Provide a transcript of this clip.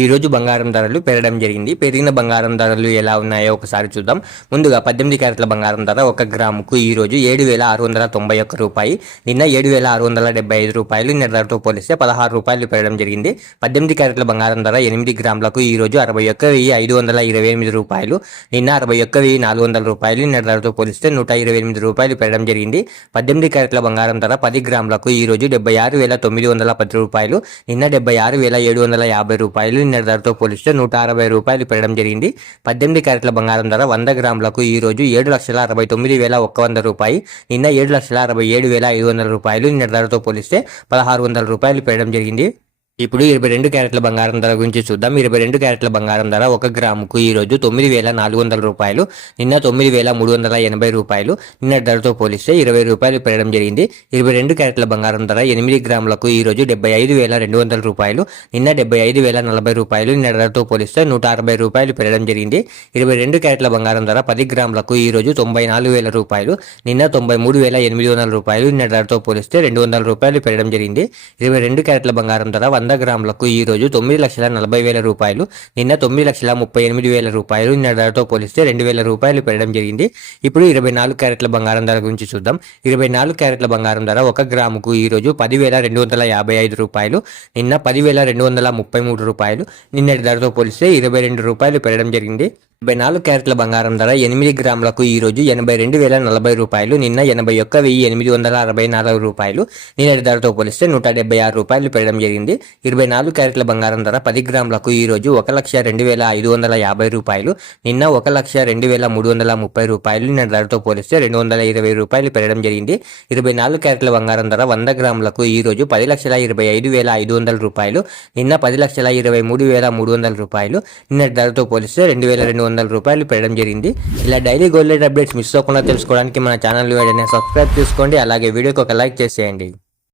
ఈ రోజు బంగారం ధరలు పెరగడం జరిగింది. పెరిగిన బంగారం ధరలు ఎలా ఉన్నాయో ఒకసారి చూద్దాం. ముందుగా 18 క్యారెట్ల బంగారం ధర 1 గ్రాముకు ఈ రోజు 7,691 రూపాయి, నిన్న 7,675 రూపాయలు. నిన్న ధరతో పోలిస్తే 16 రూపాయలు పెరగడం జరిగింది. 18 క్యారెట్ల బంగారం ధర 8 గ్రాములకు ఈ రోజు 61,528 రూపాయలు, నిన్న 61,400 రూపాయలు. నిన్న ధరతో పోలిస్తే 128 రూపాయలు పెరగడం జరిగింది. 18 క్యారెట్ల బంగారం ధర 10 గ్రాములకు ఈ రోజు 76,910 రూపాయలు, నిన్న 76,750 రూపాయలు. నిన్న ధరతో పోలిస్తే 160 రూపాయలు పెరగడం జరిగింది. 18 క్యారెట్ల బంగారం ధర 100 గ్రాములకు ఈ రోజు 7,69,100 రూపాయి, నిన్న 7,67,500 రూపాయలు. నిన్న ధరతో పోలిస్తే 1,600 రూపాయలు పెరగడం జరిగింది. ఇప్పుడు 22 క్యారెట్ల బంగారం ధర గురించి చూద్దాం. 22 క్యారెట్ల బంగారం ధర 1 గ్రాముకు ఈ రోజు 9,400 రూపాయలు, నిన్న 9,380 రూపాయలు. నిన్న ధరతో పోలిస్తే 20 రూపాయలు పెరగడం జరిగింది. 22 క్యారెట్ల బంగారం ధర 8 గ్రాములకు ఈ రోజు 75,200 రూపాయలు, నిన్న 75,040 రూపాయలు. నిన్న ధరతో పోలిస్తే 160 రూపాయలు పెరగడం జరిగింది. 22 క్యారెట్ల బంగారం ధర 10 గ్రాములకు ఈ రోజు 94,000 రూపాయలు, నిన్న 93,800 రూపాయలు. నిన్న ధరతో పోలిస్తే 200 రూపాయలు పెరగడం జరిగింది. 22 క్యారెట్ల బంగారం ధర 100 గ్రాములకు ఈ రోజు 9,40,000 రూపాయలు, నిన్న 9,38,000 రూపాయలు. నిన్న ధరతో పోలిస్తే 2,000 రూపాయలు పెరగడం జరిగింది. ఇప్పుడు 24 క్యారెట్ల బంగారం ధర గురించి చూద్దాం. 24 క్యారెట్ల బంగారం ధర 1 గ్రాముకు ఈ రోజు 10,255 రూపాయలు, నిన్న 10,233 రూపాయలు. నిన్నటి ధరతో పోలిస్తే 22 రూపాయలు పెరగడం జరిగింది. 24 క్యారెట్ల బంగారం ధర 8 గ్రాములకు ఈ రోజు 82,040 రూపాయలు, నిన్న 81,864 రూపాయలు. నిన్నటి ధరతో పోలిస్తే 176 రూపాయలు పెరగడం జరిగింది. 24 క్యారెట్ల బంగారం ధర 10 గ్రాములకు ఈ రోజు 1,02,550 రూపాయలు, నిన్న 1,02,330 రూపాయలు. నిన్న ధరతో పోలిస్తే 220 రూపాయలు పెరగడం జరిగింది. 24 క్యారెట్ల బంగారం ధర 100 గ్రాములకు ఈ రోజు 10,25,500 రూపాయలు, నిన్న 10,23,300 రూపాయలు. నిన్న ధరతో పోలిస్తే 2,200 రూపాయలు పెరగడం జరిగింది. ఇలా daily gold rate updates miss అవ్వకుండా తెలుసుకోవడానికి మన ఛానల్ వెంటనే సబ్స్క్రైబ్ చేసుకోండి. అలాగే వీడియోకి ఒక లైక్ చేసేయండి.